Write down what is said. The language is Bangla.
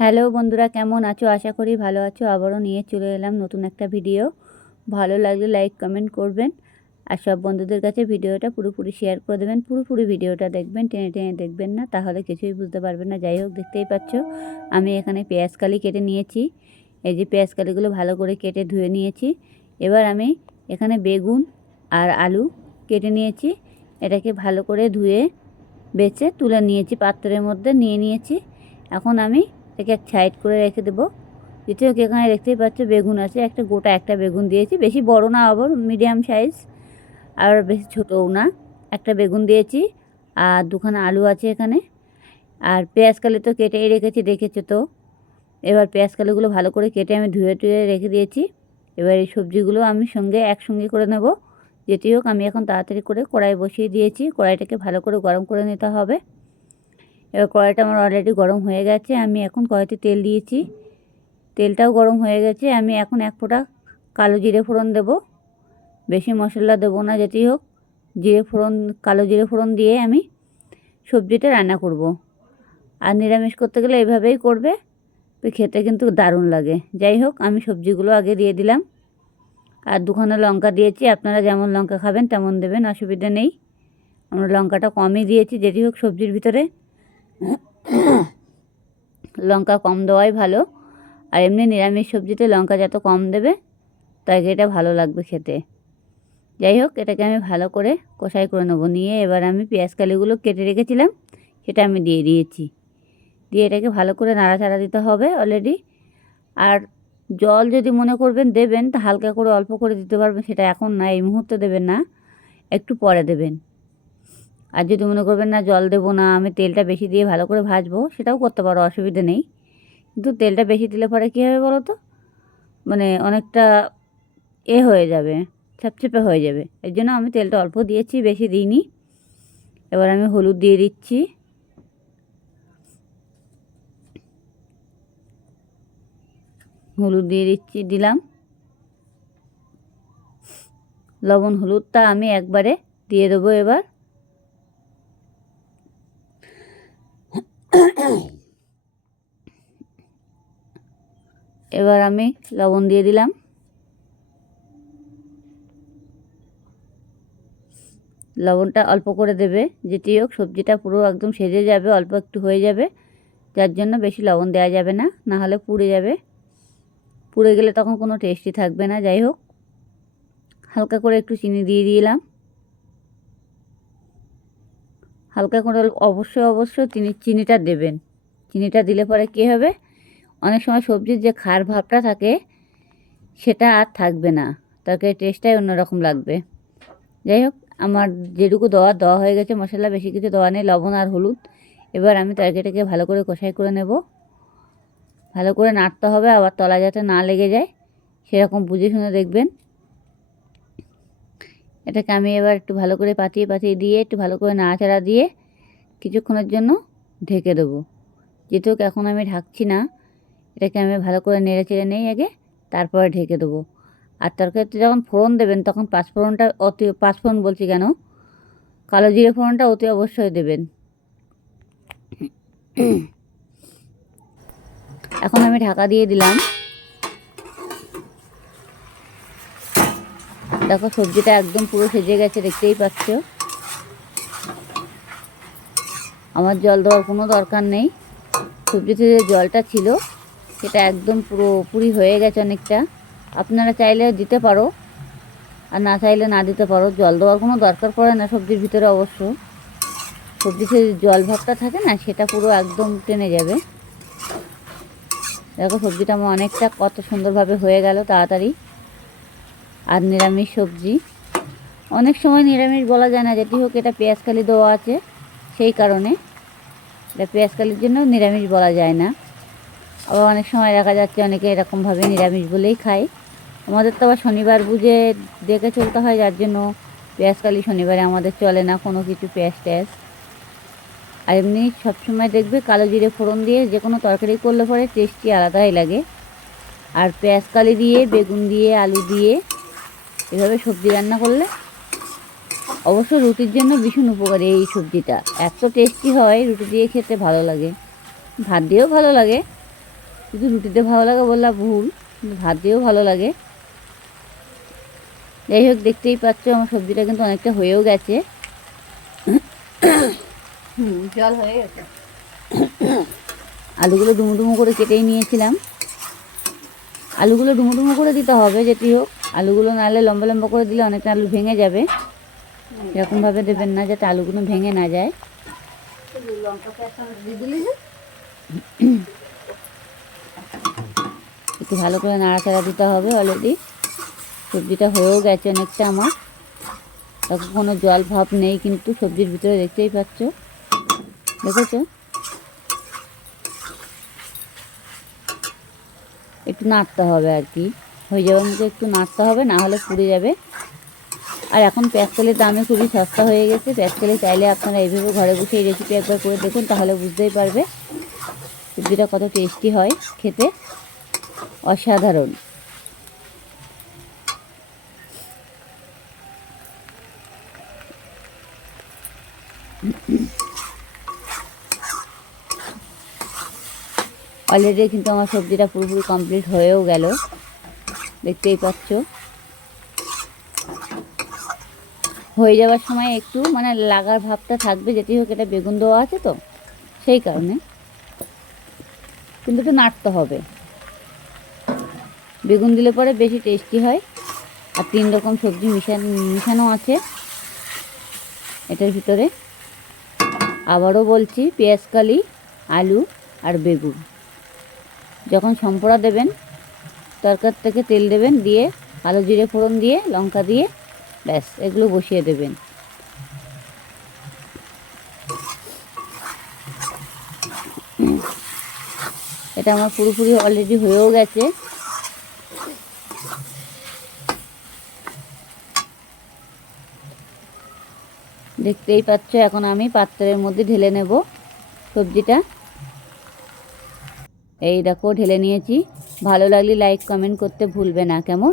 হ্যালো বন্ধুরা, কেমন আছো? আশা করি ভালো আছো। আবারও নিয়ে চলে এলাম নতুন একটা ভিডিও। ভালো লাগলে লাইক কমেন্ট করবেন, আর সব বন্ধুদের কাছে ভিডিওটা পুরোপুরি শেয়ার করে দেবেন। পুরোপুরি ভিডিওটা দেখবেন, টেনে টেনে দেখবেন না, তাহলে কিছুই বুঝতে পারবেন না। যাই হোক, দেখতেই পাচ্ছ আমি এখানে পেঁয়াজকালি কেটে নিয়েছি। এই যে পেঁয়াজকালিগুলো ভালো করে কেটে ধুয়ে নিয়েছি। এবার আমি এখানে বেগুন আর আলু কেটে নিয়েছি। এটাকে ভালো করে ধুয়ে বেছে তুলে নিয়েছি, পাত্রের মধ্যে নিয়ে নিয়েছি। এখন আমি এটাকে এক সাইড করে রেখে দেবো। দ্বিতীয় এখানে দেখতেই পাচ্ছ বেগুন আছে, একটা গোটা একটা বেগুন দিয়েছি, বেশি বড় না, আবার মিডিয়াম সাইজ, আর বেশি ছোটও না। একটা বেগুন দিয়েছি, আর দুখানা আলু আছে এখানে। আর পেঁয়াজকালি তো কেটেই রেখেছি, দেখেছো তো। এবার পেঁয়াজকালিগুলো ভালো করে কেটে আমি ধুয়ে টুয়ে রেখে দিয়েছি। এবার এই সবজিগুলো আমি একসঙ্গে করে নেব। যেটি হোক, আমি এখন তাড়াতাড়ি করে কড়াই বসিয়ে দিয়েছি। কড়াইটাকে ভালো করে গরম করে নিতে হবে। এবার কড়াইটা আমার অলরেডি গরম হয়ে গেছে। আমি এখন কড়াইতে তেল দিয়েছি, তেলটাও গরম হয়ে গেছে। আমি এখন এক ফোঁটা কালো জিরে ফোড়ন দেব। বেশি মশলা দেবো না, যেটি হোক। কালো জিরে ফোড়ন দিয়ে আমি সবজিটা রান্না করব। আর নিরামিষ করতে গেলে এইভাবেই করবে, তো খেতে কিন্তু দারুণ লাগে। যাই হোক, আমি সবজিগুলো আগে দিয়ে দিলাম। আর দুখানা লঙ্কা দিয়েছি, আপনারা যেমন লঙ্কা খাবেন তেমন দেবেন, অসুবিধা নেই। আমরা লঙ্কাটা কমই দিয়েছি। যেটি হোক, সবজির ভিতরে লঙ্কা কম দেওয়াই ভালো। আর এমনি নিরামিষ সবজিতে লঙ্কা যত কম দেবে তাই এটা ভালো লাগবে খেতে। যাই হোক, এটাকে আমি ভালো করে কষাই করে নেবো। নিয়ে এবার আমি পেঁয়াজকালিগুলো কেটে রেখেছিলাম, সেটা আমি দিয়ে দিয়েছি। দিয়ে এটাকে ভালো করে নাড়াচাড়া দিতে হবে অলরেডি। আর জল যদি মনে করবেন দেবেন, তা হালকা করে অল্প করে দিতে পারবেন, সেটা এখন না, এই মুহূর্তে দেবেন না, একটু পরে দেবেন। আর যদি মনে করবেন না জল দেবো না, আমি তেলটা বেশি দিয়ে ভালো করে ভাজবো, সেটাও করতে পারো, অসুবিধা নেই। কিন্তু তেলটা বেশি দিলে পরে কী হবে বলো তো, মানে অনেকটা হয়ে যাবে, ছেপছেপে হয়ে যাবে। এর জন্য আমি তেলটা অল্প দিয়েছি, বেশি দিইনি। এবার আমি হলুদ দিয়ে দিচ্ছি। দিলাম লবণ। হলুদটা আমি একবারে দিয়ে দেবো। এবার আমি লবণ দিয়ে দিলাম। লবণটা অল্প করে দেবে, যেটি হোক সবজিটা পুরো একদম সেজে যাবে, অল্প একটু হয়ে যাবে, যার জন্য বেশি লবণ দেওয়া যাবে না, না হলে পুড়ে যাবে। পুড়ে গেলে তখন কোনো টেস্টই থাকবে না। যাই হোক, হালকা করে একটু চিনি দিয়ে দিলাম। হালকা করে অবশ্যই চিনিটা দেবেন। চিনিটা দিলে পরে কী হবে, অনেক সময় সবজির যে খার ভাবটা থাকে সেটা আর থাকবে না, তরকারির টেস্টটাই অন্যরকম লাগবে। যাই হোক, আমার যেটুকু দেওয়া হয়ে গেছে মশলা, বেশি কিছু দেওয়া নেই, লবণ আর হলুদ। এবার আমি তরকারিটাকে ভালো করে কষাই করে নেব। ভালো করে নাড়তে হবে, আবার তলা যাতে না লেগে যায় সেরকম বুঝে শুনে দেখবেন। এটাকে আমি এবার একটু ভালো করে পাতিয়ে দিয়ে একটু ভালো করে নাড়াচাড়া দিয়ে কিছুক্ষণের জন্য ঢেকে দেবো। যেহেতু এখন আমি ঢাকছি না, এটাকে আমি ভালো করে নেড়ে চেড়ে নেই আগে, তারপরে ঢেকে দেবো। আর তরকারিতে যখন ফোড়ন দেবেন তখন পাঁচফোড়ন বলছি কেন, কালো জিরে ফোড়নটা অতি অবশ্যই দেবেন। এখন আমি ঢাকা দিয়ে দিলাম। দেখো সবজিটা একদম পুরো সেজে গেছে, দেখতেই পাচ্ছ। আমার জল দেওয়ার কোনো দরকার নেই। সবজিতে যে জলটা ছিল সেটা একদম পুরোপুরি হয়ে গেছে অনেকটা। আপনারা চাইলে দিতে পারো, আর না চাইলে না দিতে পারো। জল দেওয়ার কোনো দরকার পড়ে না সবজির ভিতরে। অবশ্য সবজিতে যে জল ভাবটা থাকে না, সেটা পুরো একদম টেনে যাবে। দেখো সবজিটা আমার অনেকটা কত সুন্দরভাবে হয়ে গেল তাড়াতাড়ি। আর নিরামিষ সবজি, অনেক সময় নিরামিষ বলা যায় না, যেটি হোক এটা পেঁয়াজকালি দেওয়া আছে সেই কারণে এটা পেঁয়াজকালির জন্য নিরামিষ বলা যায় না। আবার অনেক সময় দেখা যাচ্ছে অনেকে এরকমভাবে নিরামিষ বলেই খায়। আমাদের তো আবার শনিবার বুঝে দেখে চলতে হয়, যার জন্য পেঁয়াজকালি শনিবারে আমাদের চলে না কোনো কিছু পেঁয়াজ ট্যাজ। আর এমনি সবসময় দেখবে কালো জিরে ফোড়ন দিয়ে যে কোনো তরকারি করলে পরে টেস্টই আলাদাই লাগে। আর পেঁয়াজকালি দিয়ে, বেগুন দিয়ে, আলু দিয়ে এভাবে সবজি রান্না করলে অবশ্য রুটির জন্য ভীষণ উপকারী এই সবজিটা। এত টেস্টি হয়, রুটি দিয়ে খেতে ভালো লাগে, ভাত দিয়েও ভালো লাগে। শুধু রুটিতে ভালো লাগে বললাম ভুল, কিন্তু ভাত দিয়েও ভালো লাগে। যাই হোক, দেখতেই পাচ্ছ আমার সবজিটা কিন্তু অনেকটা হয়েও গেছে। জল হয়ে গেছে। আলুগুলো ডুমো ডুমো করে কেটেই নিয়েছিলাম। আলুগুলো ডুমো ডুমো করে দিতে হবে, যেটি হোক। আলুগুলো নাহলে লম্বা লম্বা করে দিলে অনেকটা আলু ভেঙে যাবে। এরকমভাবে দেবেন না যাতে আলুগুলো ভেঙে না যায়। একটু ভালো করে নাড়াচাড়া দিতে হবে। অলরেডি সবজিটা হয়েও গেছে অনেকটা আমার, তখন কোনো জল ভাব নেই কিন্তু সবজির ভিতরে, দেখতেই পাচ্ছ, দেখেছো? একটু নাড়তে হবে আর কি, হয়ে যাওয়ার মতো একটু নাড়তে হবে, না হলে পুড়ে যাবে। আর এখন প্যাঁচতেলের দামে খুবই সস্তা হয়ে গেছে। প্যাঁচতেলে চাইলে আপনারা এইভাবে ঘরে বসে এই রেসিপি একবার করে দেখুন, তাহলে বুঝতেই পারবে সবজিটা কত টেস্টি হয় খেতে, অসাধারণ। অলরেডি কিন্তু আমার সবজিটা পুরোপুরি কমপ্লিট হয়েও গেল, দেখতেই পাচ্ছ। হয়ে যাওয়ার সময় একটু মানে লাগার ভাবটা থাকবে, যেটি হোক এটা বেগুন দেওয়া আছে তো সেই কারণে, কিন্তু একটু নাড়তে হবে। বেগুন দিলে পরে বেশি টেস্টি হয়। আর 3 রকম সবজি মিশানো আছে এটার ভিতরে। আবারও বলছি, পেঁয়াজকালি, আলু আর বেগুন। যখন সম্পড়া দেবেন তরকার থেকে তেল দেবেন, দিয়ে কালো জিরে ফোড়ন দিয়ে লঙ্কা দিয়ে ব্যাস এগুলো বসিয়ে দেবেন। এটা আমার পুরোপুরি অলরেডি হয়েও গেছে। দেখতেই পাচ্ছ, এখন আমি পাত্রের মধ্যে ঢেলে নেব সবজিটা। এই দেখো ঢেলে নিয়েছি। ভালো লাগলে লাইক কমেন্ট করতে ভুলবে না, কেমন?